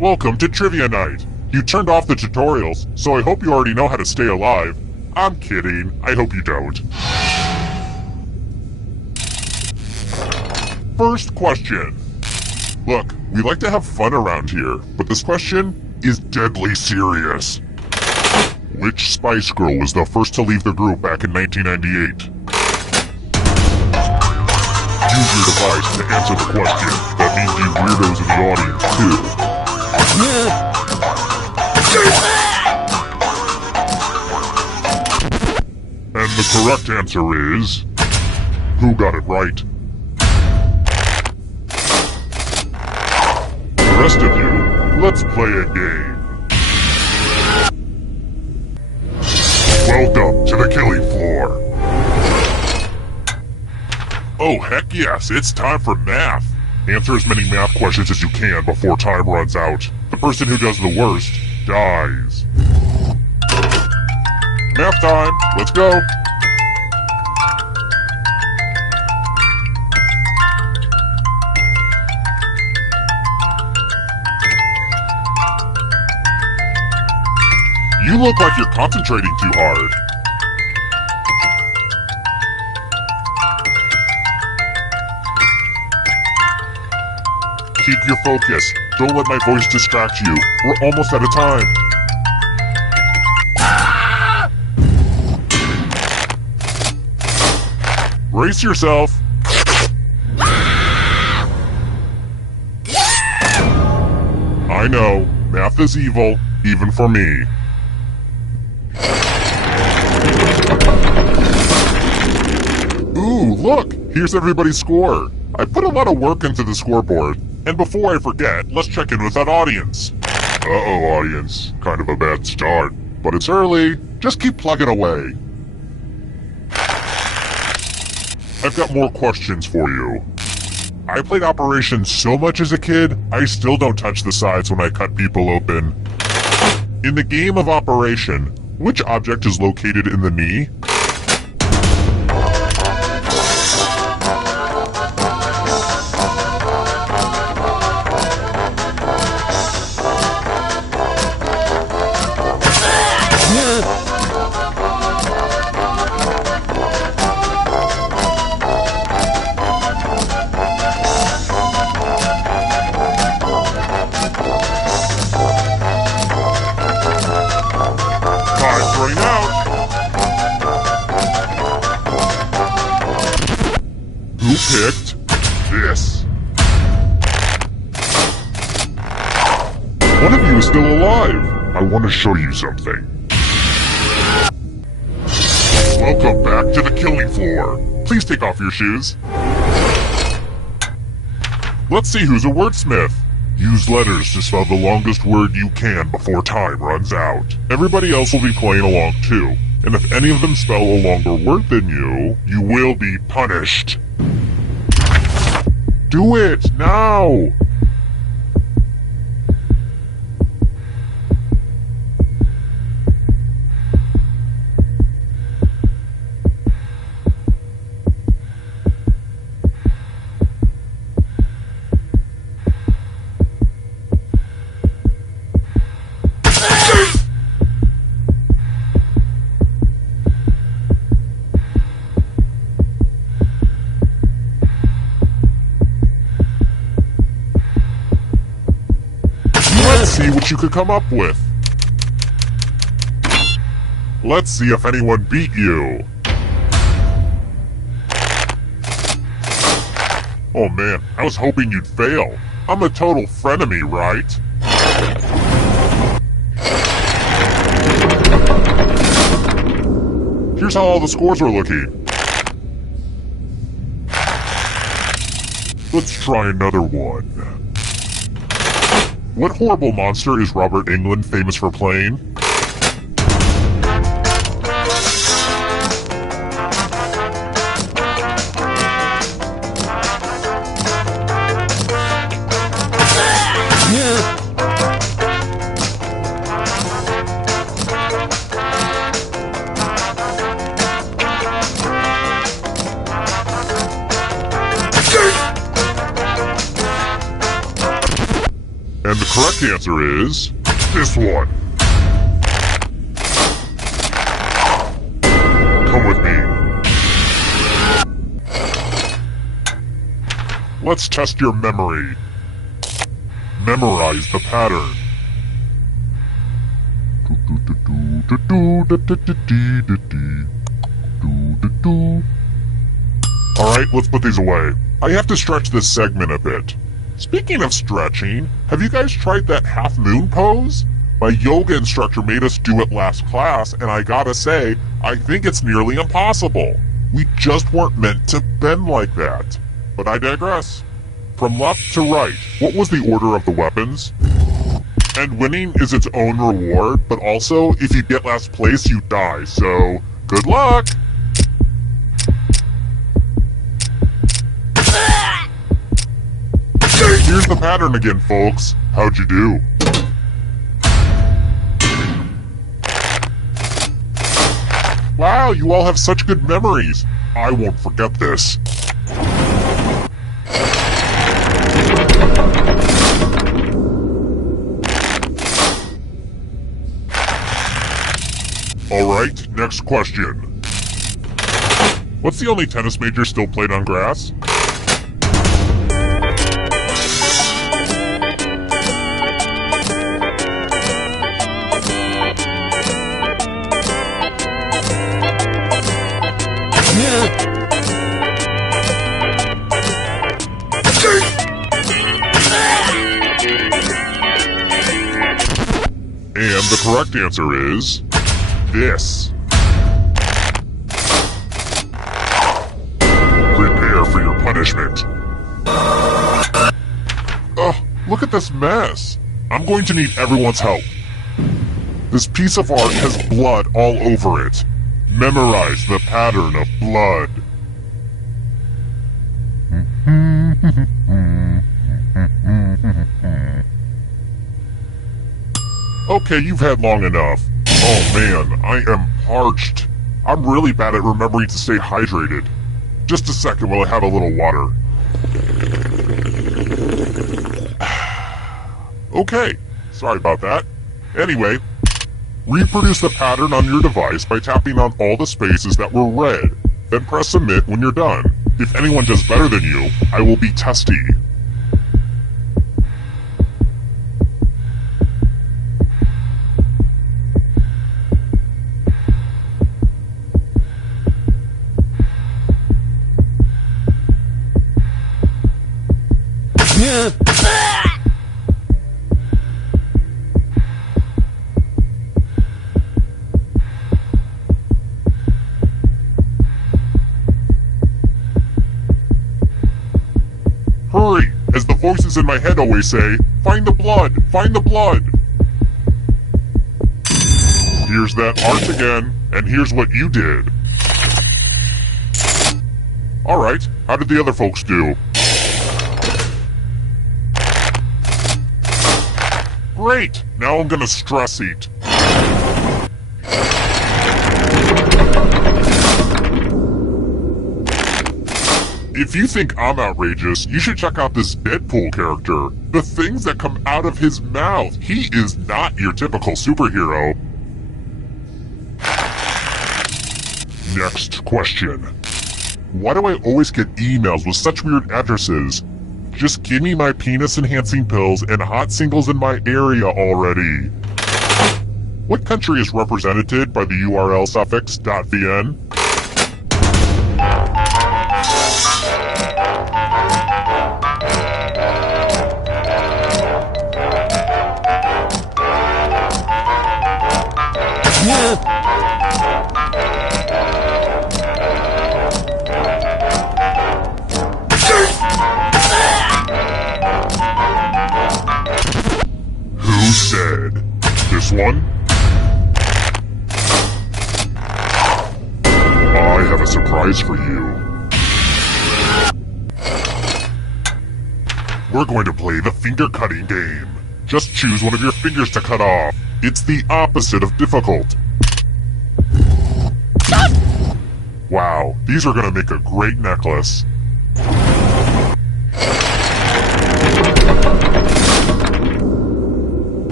Welcome to Trivia Night. You turned off the tutorials, so I hope you already know how to stay alive. I'm kidding. I hope you don't. First question. Look, we like to have fun around here, but this question is deadly serious. Which Spice Girl was the first to leave the group back in 1998? Use your device to answer the question. That means you weirdos in the audience, too. And the correct answer is... Who got it right? The rest of you, let's play a game. Welcome to the killing floor. Oh, heck yes, it's time for math. Answer as many math questions as you can before time runs out. The person who does the worst dies. Math time, let's go. You look like you're concentrating too hard. Keep your focus. Don't let my voice distract you. We're almost out of time. Brace yourself. I know, math is evil, even for me. Ooh, look! Here's everybody's score. I put a lot of work into the scoreboard. And before I forget, let's check in with that audience. Uh-oh, audience. Kind of a bad start. But it's early. Just keep plugging away. I've got more questions for you. I played Operation so much as a kid, I still don't touch the sides when I cut people open. In the game of Operation, which object is located in the knee? Who picked this? One of you is still alive. I want to show you something. Welcome back to the killing floor. Please take off your shoes. Let's see who's a wordsmith. Use letters to spell the longest word you can before time runs out. Everybody else will be playing along too. And if any of them spell a longer word than you, you will be punished. Do it, now! Let's see what you could come up with. Let's see if anyone beat you. Oh man, I was hoping you'd fail. I'm a total frenemy, right? Here's how all the scores are looking. Let's try another one. What horrible monster is Robert Englund famous for playing? And the correct correct answer is this one. Come with me. Let's test your memory. Memorize the pattern. Alright, let's put these away. I have to stretch this segment a bit. Speaking of stretching, have you guys tried that half moon pose? My yoga instructor made us do it last class, and I gotta say, I think it's nearly impossible. We just weren't meant to bend like that. But I digress. From left to right, what was the order of the weapons? And winning is its own reward, but also, if you get last place, you die, so good luck! Here's the pattern again, folks. How'd you do? Wow, you all have such good memories. I won't forget this. Alright, next question. What's the only tennis major still played on grass? And the correct answer is this. Prepare for your punishment. Ugh, look at this mess. I'm going to need everyone's help. This piece of art has blood all over it. Memorize the pattern of blood. Okay, you've had long enough. Oh man, I am parched. I'm really bad at remembering to stay hydrated. Just a second while I have a little water. Okay, sorry about that. Anyway, reproduce the pattern on your device by tapping on all the spaces that were red. Then press submit when you're done. If anyone does better than you, I will be testy. Hurry! As the voices in my head always say, find the blood! Find the blood! Here's that art again, and here's what you did. Alright, how did the other folks do? Great! Now I'm gonna stress eat. If you think I'm outrageous, you should check out this Deadpool character. The things that come out of his mouth. He is not your typical superhero. Next question. Why do I always get emails with such weird addresses? Just give me my penis-enhancing pills and hot singles in my area already. What country is represented by the URL suffix .vn? Who said? This one? I have a surprise for you. We're going to play the finger-cutting game. Just choose one of your fingers to cut off. It's the opposite of difficult. Wow, these are gonna make a great necklace.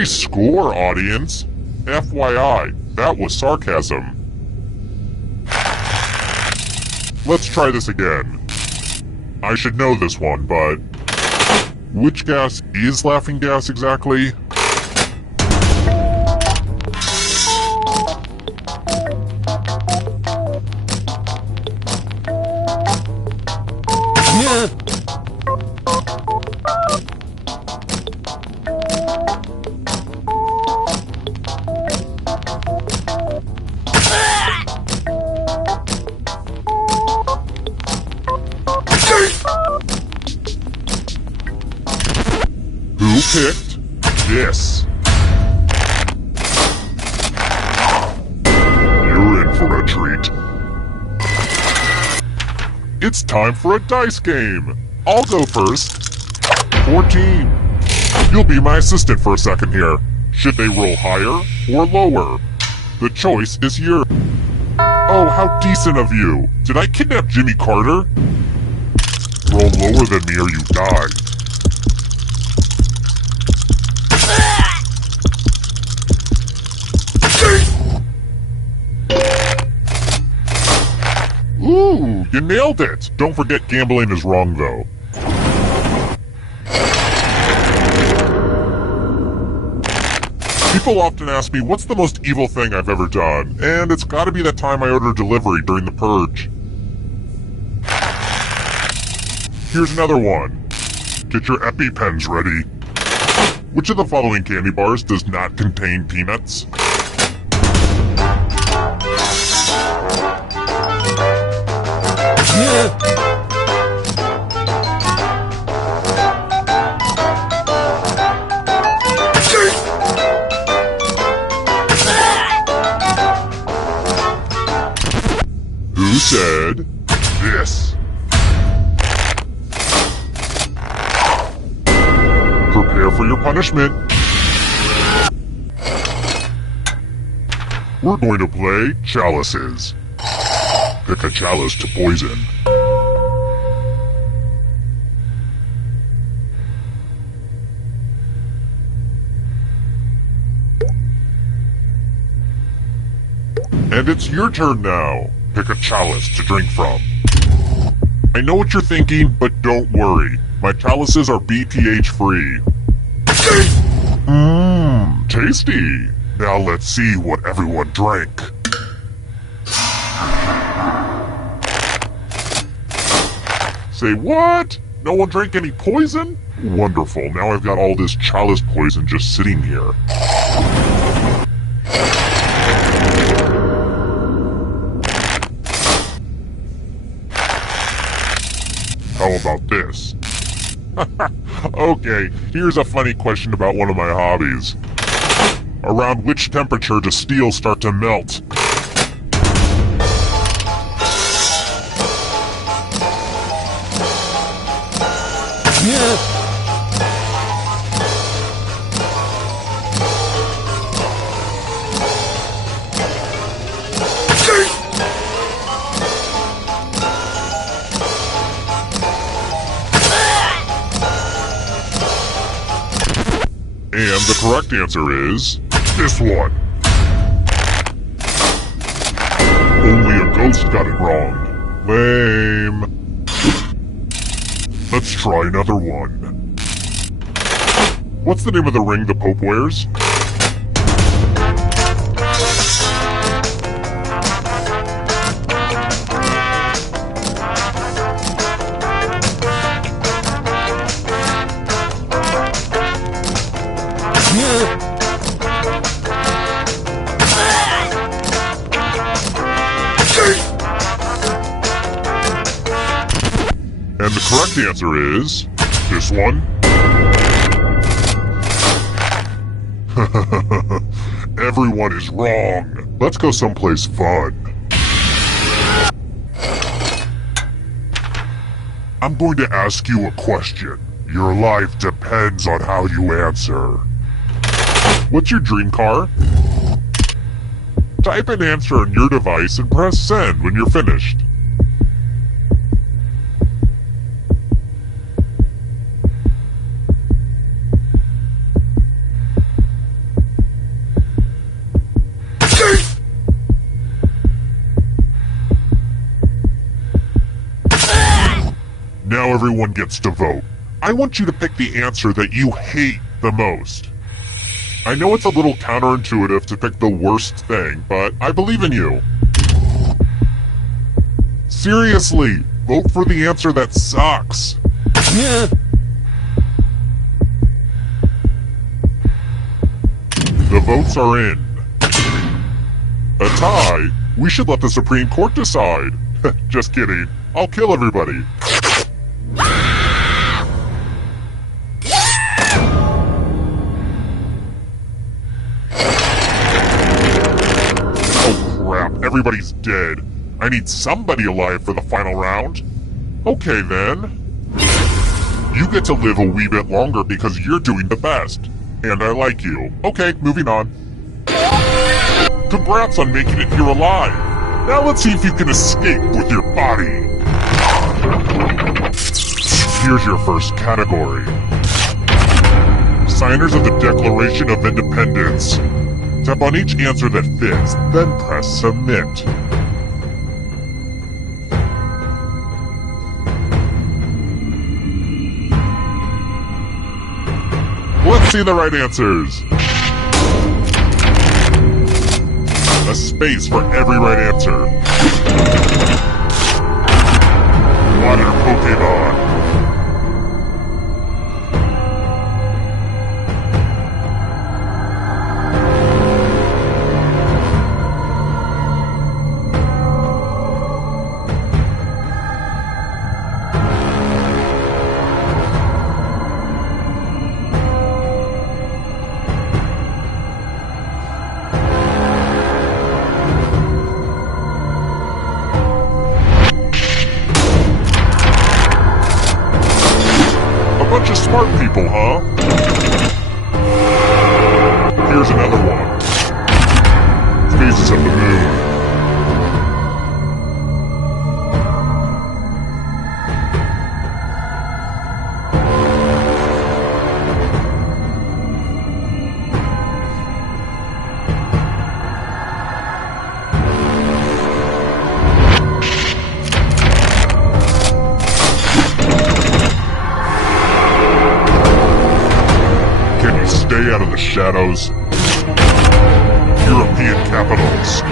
Nice score, audience. FYI, that was sarcasm. Let's try this again. I should know this one, but... which gas is laughing gas exactly? Who picked this? You're in for a treat. It's time for a dice game. I'll go first. 14. You'll be my assistant for a second here. Should they roll higher or lower? The choice is yours. Oh, how decent of you. Did I kidnap Jimmy Carter? Roll lower than me or you die. Ooh, you nailed it! Don't forget gambling is wrong, though. People often ask me what's the most evil thing I've ever done, and it's gotta be that time I ordered delivery during the purge. Here's another one. Get your EpiPens ready. Which of the following candy bars does not contain peanuts? Who said this? Prepare for your punishment. We're going to play chalices. Pick a chalice to poison. And it's your turn now. Pick a chalice to drink from. I know what you're thinking, but don't worry. My chalices are BPH free. Mmm, tasty. Now let's see what everyone drank. Say what? No one drank any poison? Wonderful, now I've got all this chalice poison just sitting here. How about this? Okay, here's a funny question about one of my hobbies. Around which temperature does steel start to melt? And the correct answer is this one. Only a ghost got it wrong. Lame. Let's try another one. What's the name of the ring the Pope wears? And the correct answer is this one. Everyone is wrong. Let's go someplace fun. I'm going to ask you a question. Your life depends on how you answer. What's your dream car? Type an answer on your device and press send when you're finished. Now everyone gets to vote. I want you to pick the answer that you hate the most. I know it's a little counterintuitive to pick the worst thing, but I believe in you. Seriously, vote for the answer that sucks. The votes are in. A tie? We should let the Supreme Court decide. Just kidding. I'll kill everybody. Oh crap, everybody's dead. I need somebody alive for the final round. Okay then. You get to live a wee bit longer because you're doing the best. And I like you. Okay, moving on. Congrats on making it here alive. Now let's see if you can escape with your body. Here's your first category. Signers of the Declaration of Independence. Tap on each answer that fits, then press Submit. Let's see the right answers. A space for every right answer. Water Pokemon. Bunch of smart people, huh? Here's another one. Faces of the moon. Stay out of the shadows. European capitals.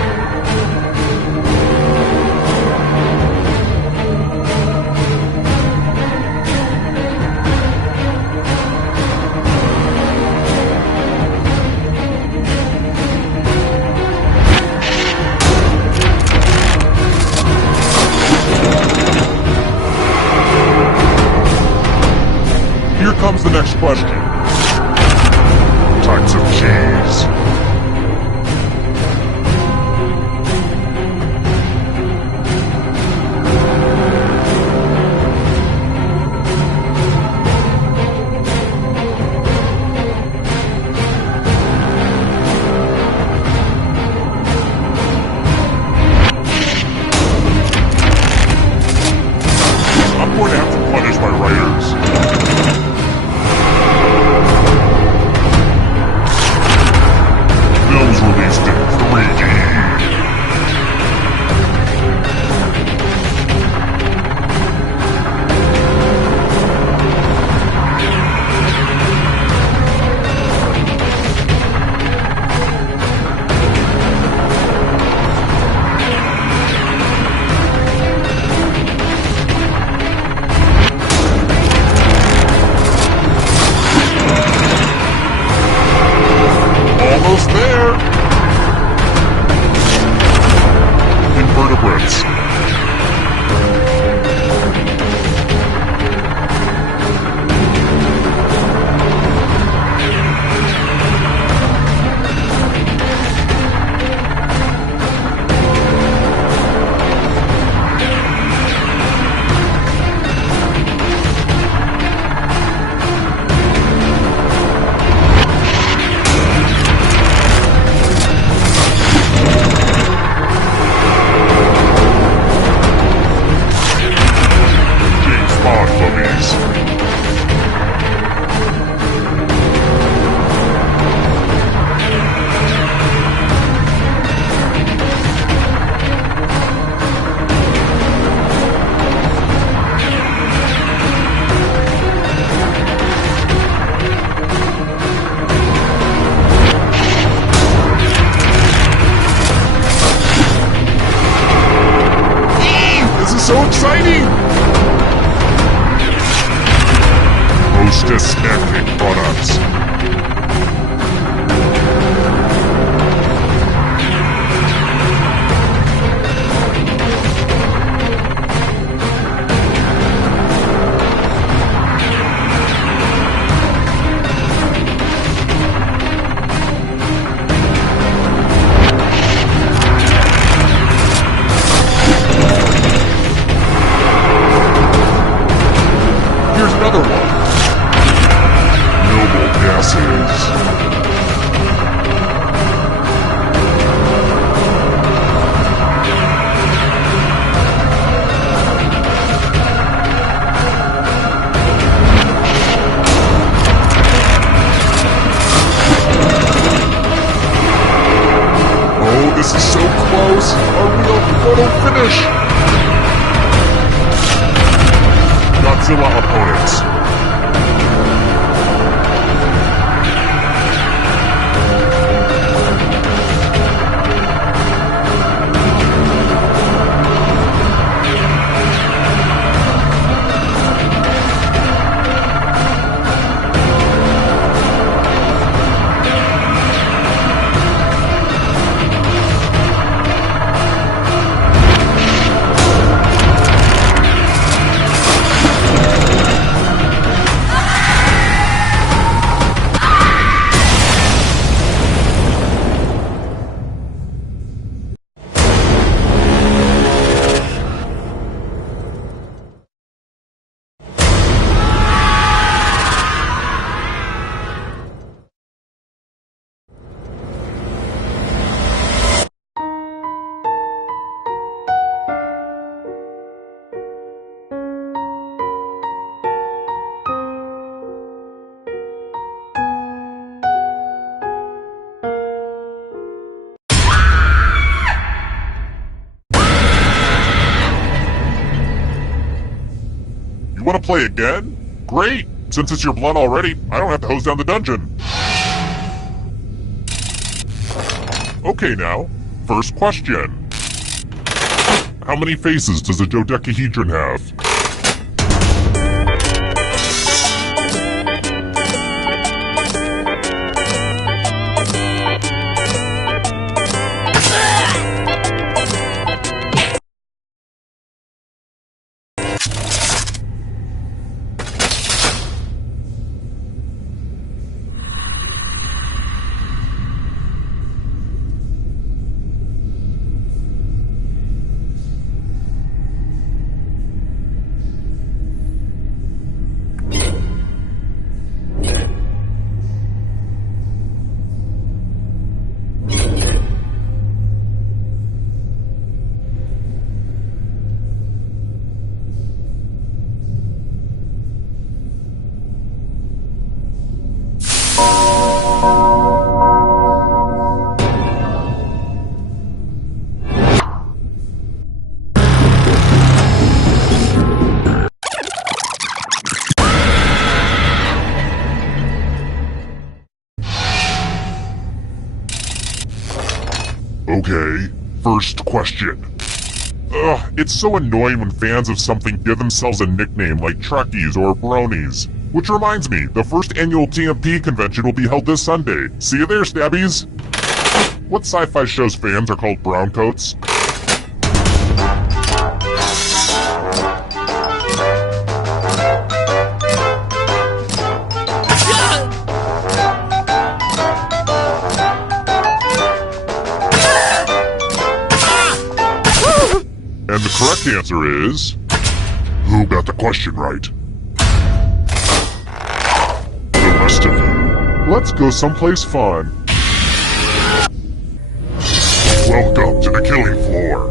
Here comes the next question. Types of cheese. I'm going to have to punish my writers. Films released in 3D. Almost there. Invertebrates. exciting! Hostess ethnic products. Here's another one. Noble gases. Oh, this is so close. A real photo finish. Godzilla opponents. You want to play again? Great! Since it's your blood already, I don't have to hose down the dungeon. Okay now, first question. How many faces does a dodecahedron have? Okay, first question. Ugh, it's so annoying when fans of something give themselves a nickname like Trekkies or Bronies. Which reminds me, the first annual TMP convention will be held this Sunday. See you there, Stabbies! What sci-fi show's fans are called browncoats? And the correct answer is... Who got the question right? The rest of you. Let's go someplace fun. Welcome to the killing floor.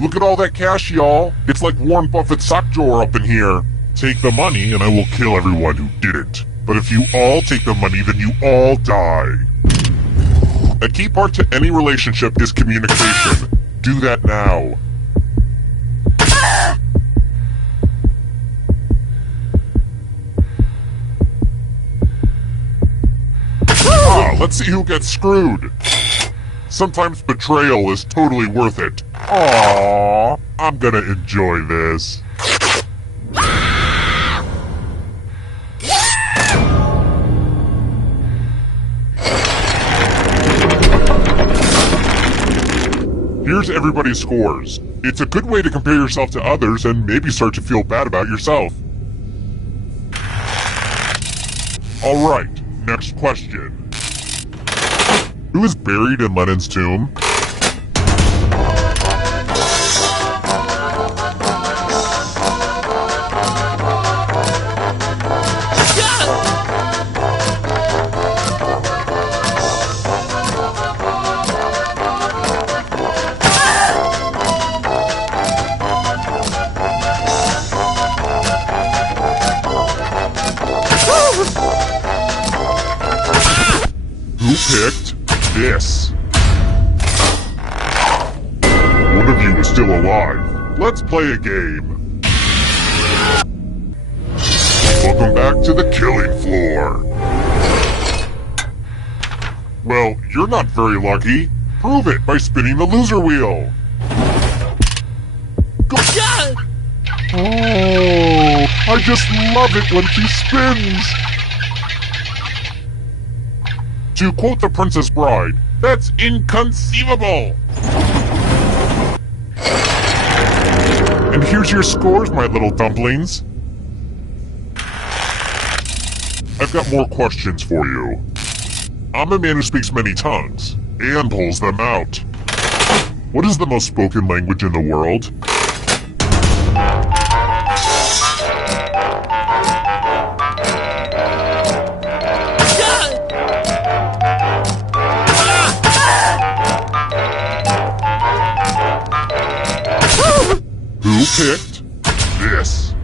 Look at all that cash, y'all. It's like Warren Buffett's sock drawer up in here. Take the money and I will kill everyone who didn't. But if you all take the money, then you all die. A key part to any relationship is communication. Do that now. Let's see who gets screwed. Sometimes betrayal is totally worth it. Aww, I'm gonna enjoy this. Here's everybody's scores. It's a good way to compare yourself to others and maybe start to feel bad about yourself. Alright, next question. Who is buried in Lenin's tomb? Who picked this? One of you is still alive. Let's play a game. Welcome back to the killing floor. Well, you're not very lucky. Prove it by spinning the loser wheel. Go. Oh, I just love it when she spins. To quote The Princess Bride, that's inconceivable! And here's your scores, my little dumplings. I've got more questions for you. I'm a man who speaks many tongues, and pulls them out. What is the most spoken language in the world? Who picked this?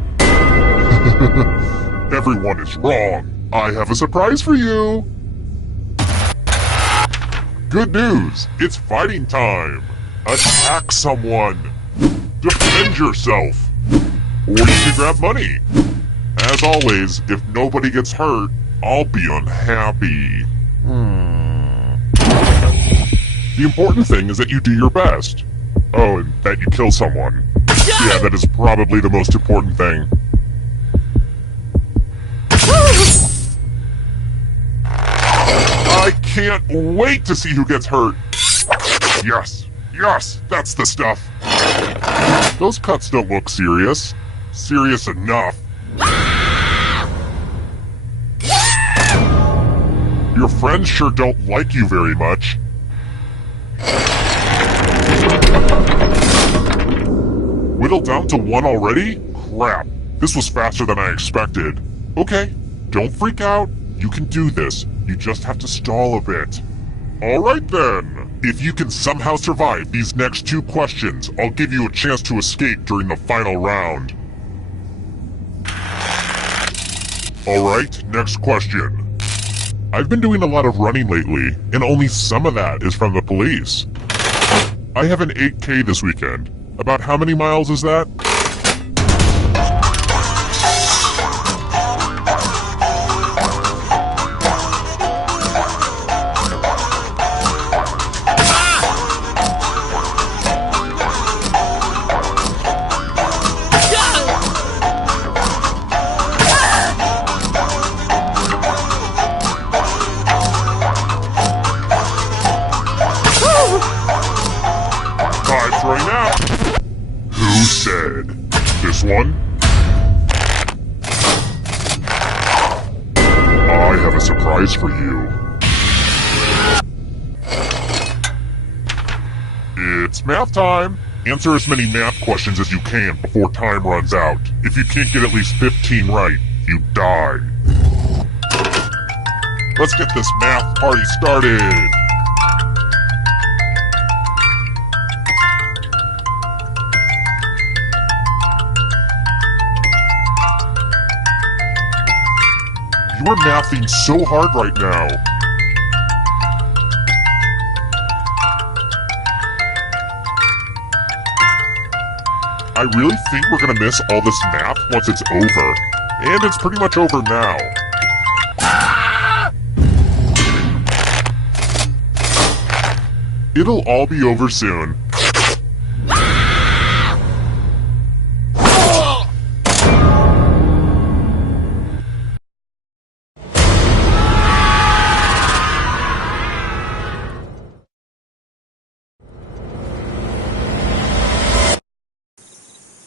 Everyone is wrong. I have a surprise for you. Good news, it's fighting time. Attack someone. Defend yourself. Or you can grab money. As always, if nobody gets hurt, I'll be unhappy. The important thing is that you do your best. Oh, and that you kill someone. Yeah, that is probably the most important thing. I can't wait to see who gets hurt. Yes, yes, that's the stuff. Those cuts don't look serious. Serious enough. Your friends sure don't like you very much. Whittled down to 1 already? Crap, this was faster than I expected. Okay, don't freak out. You can do this. You just have to stall a bit. Alright then. If you can somehow survive these next 2 questions, I'll give you a chance to escape during the final round. Alright, next question. I've been doing a lot of running lately, and only some of that is from the police. I have an 8K this weekend. About how many miles is that? Who said? This one? I have a surprise for you. It's math time! Answer as many math questions as you can before time runs out. If you can't get at least 15 right, you die. Let's get this math party started! You're mathing so hard right now. I really think we're gonna miss all this math once it's over. And it's pretty much over now. It'll all be over soon.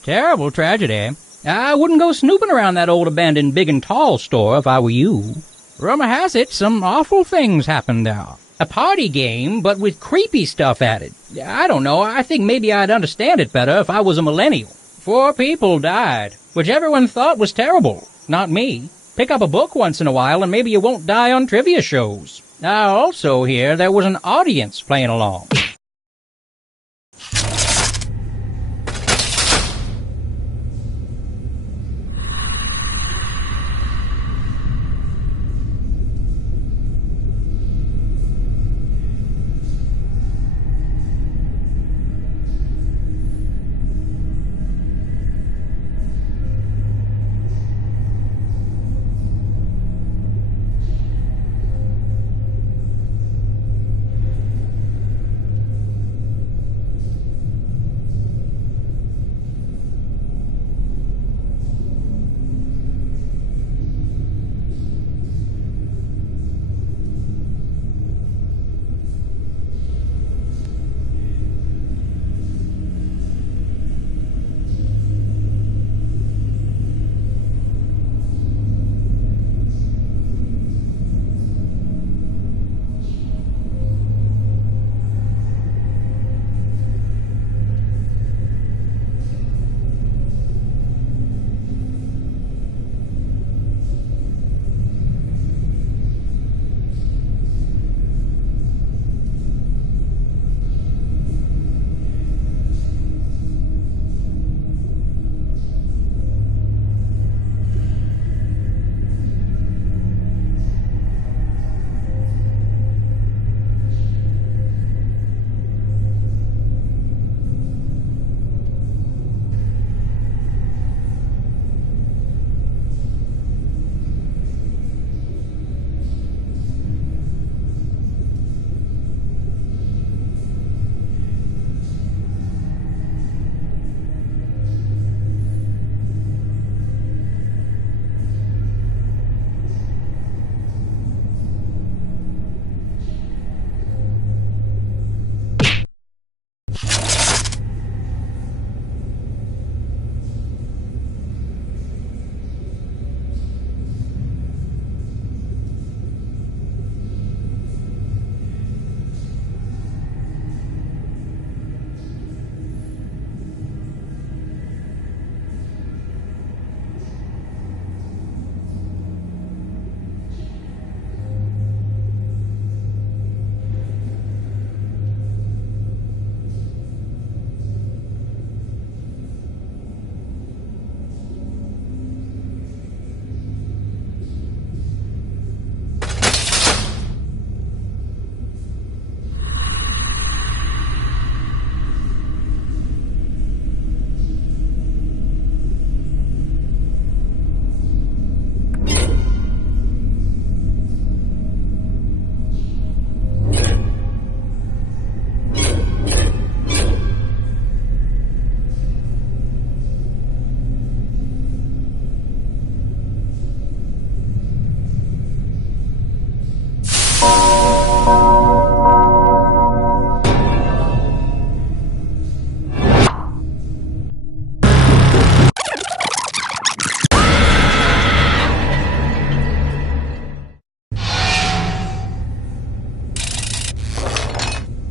Terrible tragedy. I wouldn't go snooping around that old abandoned Big and Tall store if I were you. Rumor has it some awful things happened there. A party game, but with creepy stuff added. I don't know, I think maybe I'd understand it better if I was a millennial. 4 people died, which everyone thought was terrible. Not me. Pick up a book once in a while and maybe you won't die on trivia shows. I also hear there was an audience playing along.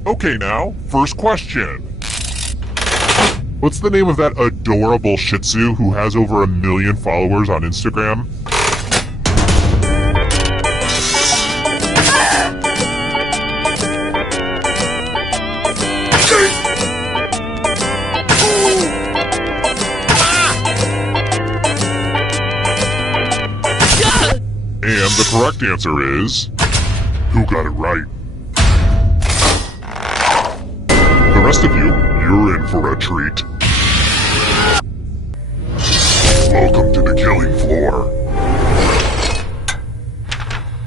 Okay now, first question. What's the name of that adorable Shih Tzu who has over 1 million followers on Instagram? And the correct answer is... who got it right? The rest of you, you're in for a treat. Welcome to the killing floor.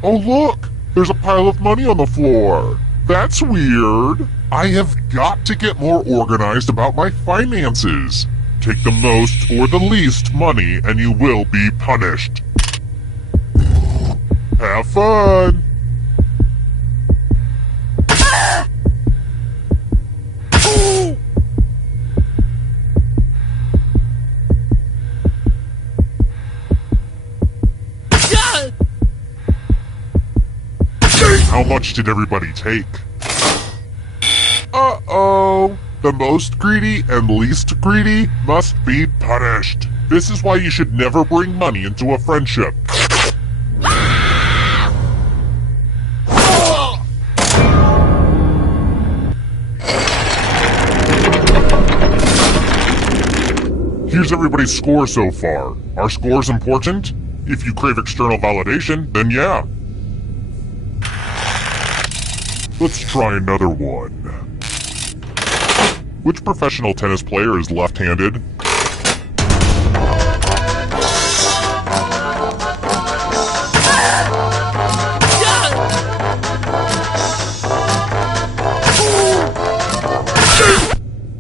Oh look! There's a pile of money on the floor. That's weird. I have got to get more organized about my finances. Take the most or the least money and you will be punished. Have fun! much did everybody take? Uh-oh. The most greedy and least greedy must be punished. This is why you should never bring money into a friendship. Here's everybody's score so far. Are scores important? If you crave external validation, then yeah. Let's try another one. Which professional tennis player is left-handed?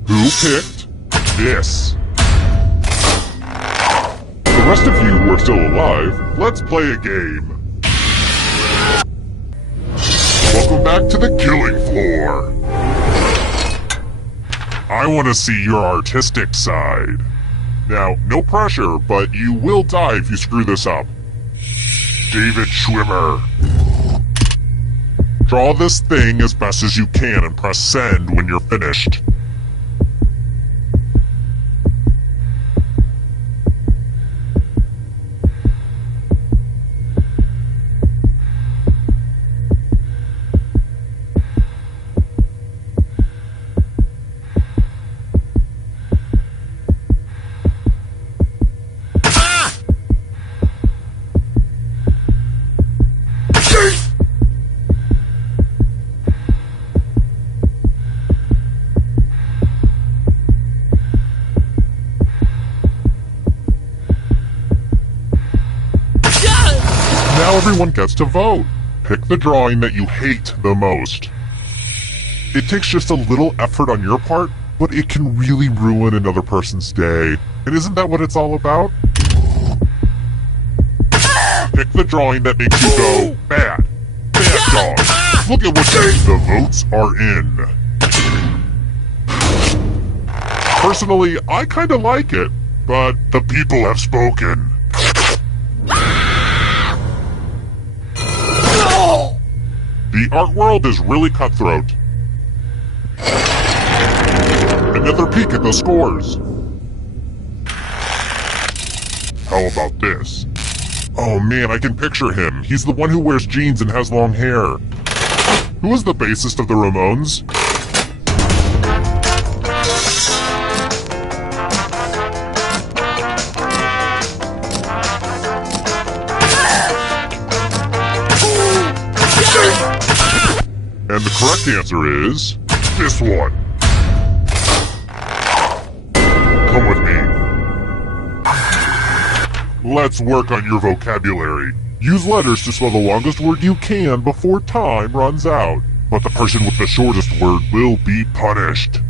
Who picked this? The rest of you who are still alive, let's play a game. Welcome back to the killing floor. I want to see your artistic side. Now, no pressure, but you will die if you screw this up. David Schwimmer. Draw this thing as best as you can and press send when you're finished. Now everyone gets to vote. Pick the drawing that you hate the most. It takes just a little effort on your part, but it can really ruin another person's day. And isn't that what it's all about? Pick the drawing that makes you go, bad. Bad dog. Look at what the votes are in. Personally, I kinda like it, but the people have spoken. The art world is really cutthroat. Another peek at the scores. How about this? Oh man, I can picture him. He's the one who wears jeans and has long hair. Who is the bassist of the Ramones? And the correct answer is this one. Come with me. Let's work on your vocabulary. Use letters to spell the longest word you can before time runs out. But the person with the shortest word will be punished.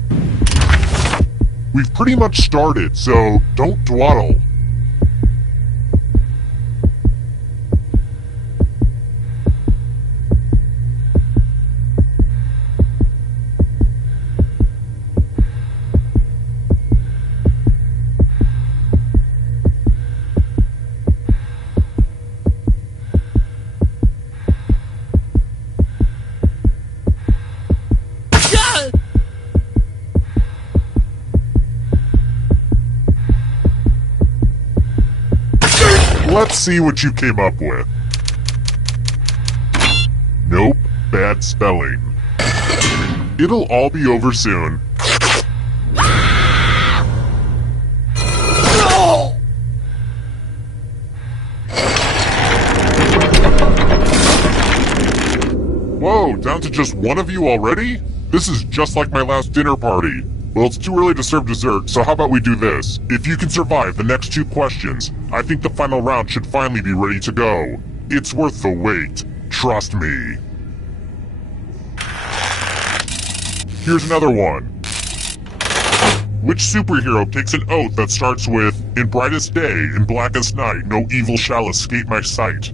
We've pretty much started, so don't dawdle. Let's see what you came up with. Nope, bad spelling. It'll all be over soon. Whoa, down to just one of you already? This is just like my last dinner party. Well, it's too early to serve dessert, so how about we do this? If you can survive the next 2 questions, I think the final round should finally be ready to go. It's worth the wait. Trust me. Here's another one. Which superhero takes an oath that starts with, "In brightest day, in blackest night, no evil shall escape my sight"?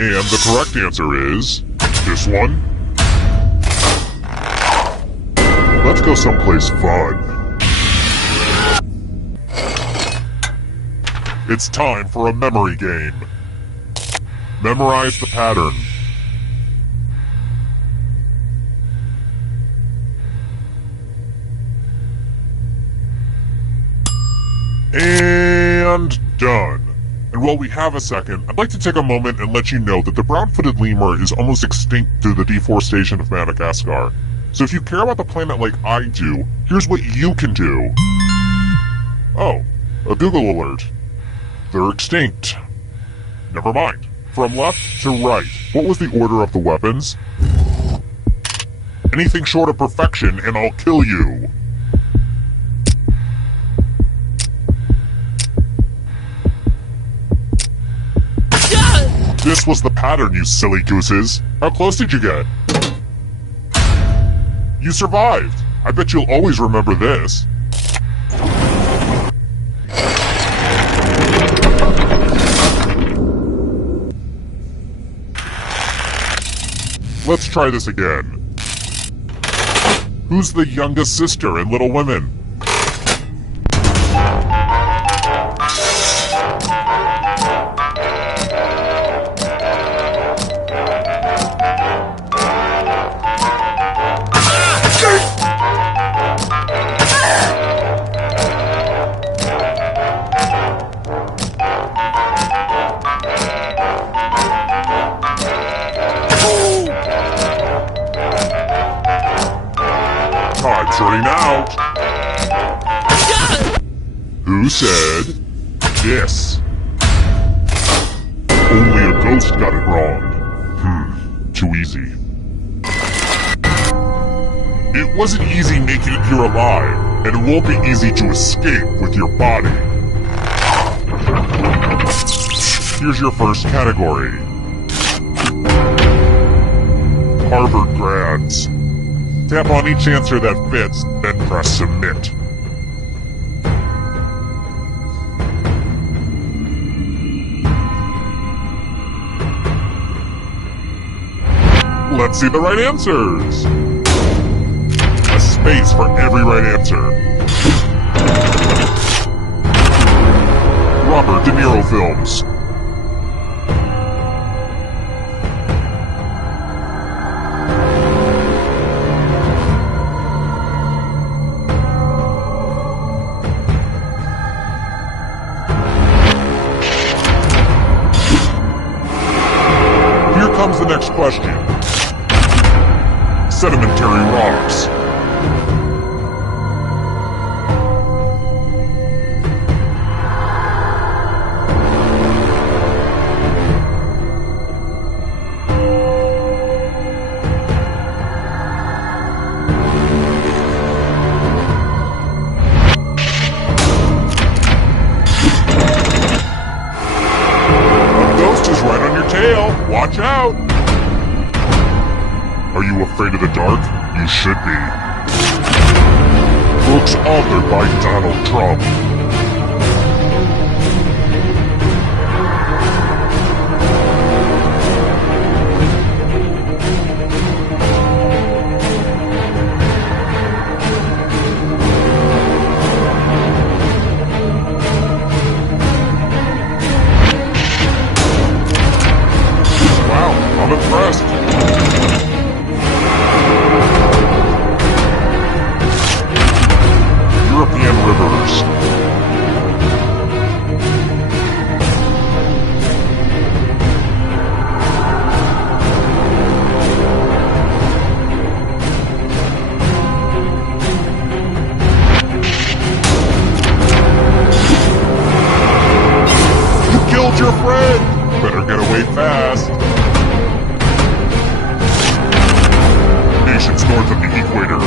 And the correct answer is this one. Let's go someplace fun. It's time for a memory game. Memorize the pattern. And done. And while we have a second, I'd like to take a moment and let you know that the brown-footed lemur is almost extinct through the deforestation of Madagascar. So if you care about the planet like I do, here's what you can do. Oh, a Google alert. They're extinct. Never mind. From left to right, what was the order of the weapons? Anything short of perfection and I'll kill you. This was the pattern, you silly gooses. How close did you get? You survived. I bet you'll always remember this. Let's try this again. Who's the youngest sister in Little Women? Time's running out. Who said this? Only a ghost got it wrong. Too easy. It wasn't easy making it here alive, and it won't be easy to escape with your body. Here's your first category. Harvard grads. Tap on each answer that fits, then press submit. Let's see the right answers. A space for every right answer. Robert De Niro films. Here comes the next question. Sedimentary rocks. Right on your tail. Watch out! Are you afraid of the dark? You should be. Books authored by Donald Trump. I'm impressed. European rivers. You killed your friend! Better get away fast. Nations north of the equator.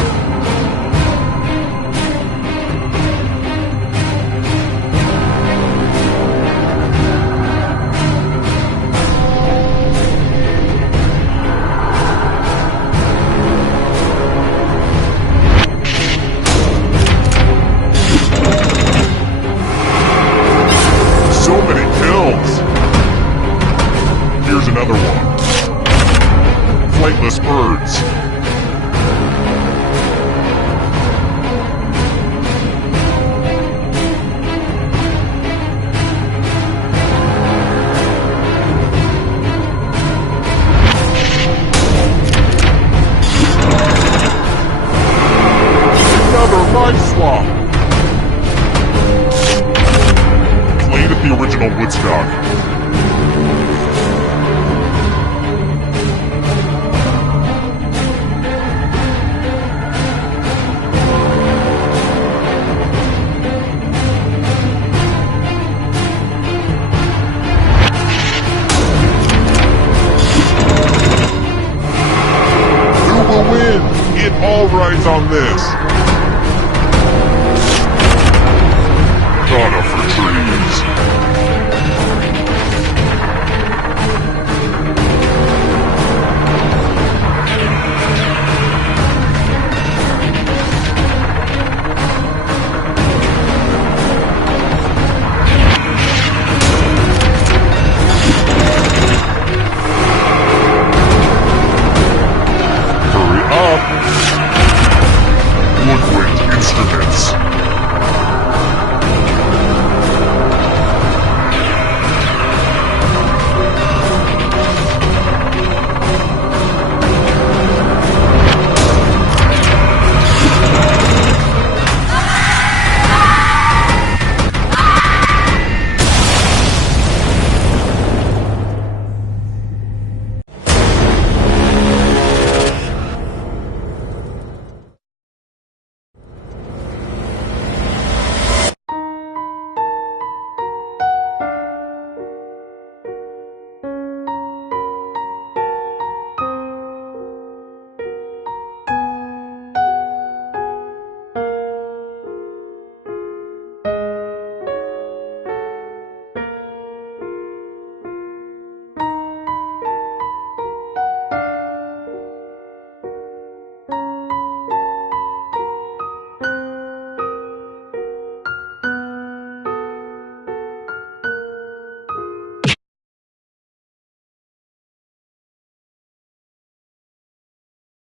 So many kills. Here's another one. Flightless birds. like the original Woodstock. Who will win? It all rides on this.